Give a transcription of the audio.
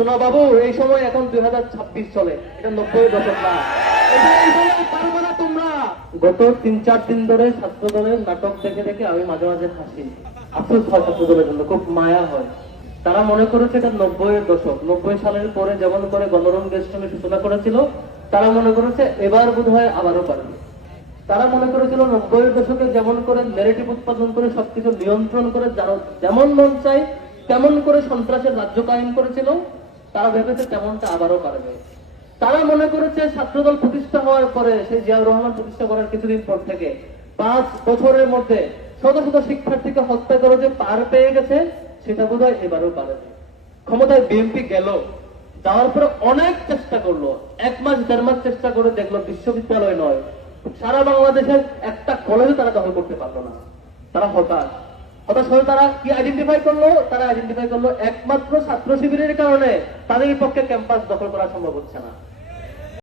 শোনা বাবু, এই সময় এখন 2026 চলে, এটা 90-এর দশক না। এই সময় পারবে না তোমরা। গত 3-4 দিন ধরে ছাত্র দলের নাটক দেখে দেখে আমি মাঝে মাঝে হাসি, আফসোস হয় ছাত্র দলের জন্য, খুব মায়া হয়। তারা মনে করেছে এটা 90-এর দশক, 90 সালের পরে যেমন করে গণরঙ্গ গেস্টমে সূচনা করেছিল, তারা মনে করেছে এবার বোধ হয় আবারও পারবে। তারা মনে করেছিল 90-এর দশকে যেমন করে ন্যারেটিভ উৎপাদন করে সবকিছু নিয়ন্ত্রণ করে যেমন মন চাই তেমন করে সন্ত্রাসের রাজ্য কায়েম করেছিল, তারা ভেবেছে তেমনটা আবারও পারবে। তারা মনে করেছে ছাত্রদল প্রতিষ্ঠা হওয়ার পরে, সেই জিয়াউর রহমান প্রতিষ্ঠা করার কিছুদিন পর থেকে 5 বছরের মধ্যে শত শত শিক্ষার্থীকে হত্যা করে যে পার পেয়ে গেছে, সেটা বোধ হয় এবারও পারেনি। ক্ষমতায় বিএনপি গেল, যাওয়ার পরে অনেক চেষ্টা করলো, 1 মাস 1.5 মাস চেষ্টা করে দেখলো বিশ্ববিদ্যালয় নয়, সারা বাংলাদেশের একটা কলেজে তারা দখল করতে পারলো না। তারা হতাশ হয়ে তারা কি আইডেন্টিফাই করলো? তারা আইডেন্টিফাই করলো একমাত্র ছাত্র শিবিরের কারণে তাদের পক্ষে ক্যাম্পাস দখল করা সম্ভব হচ্ছে না।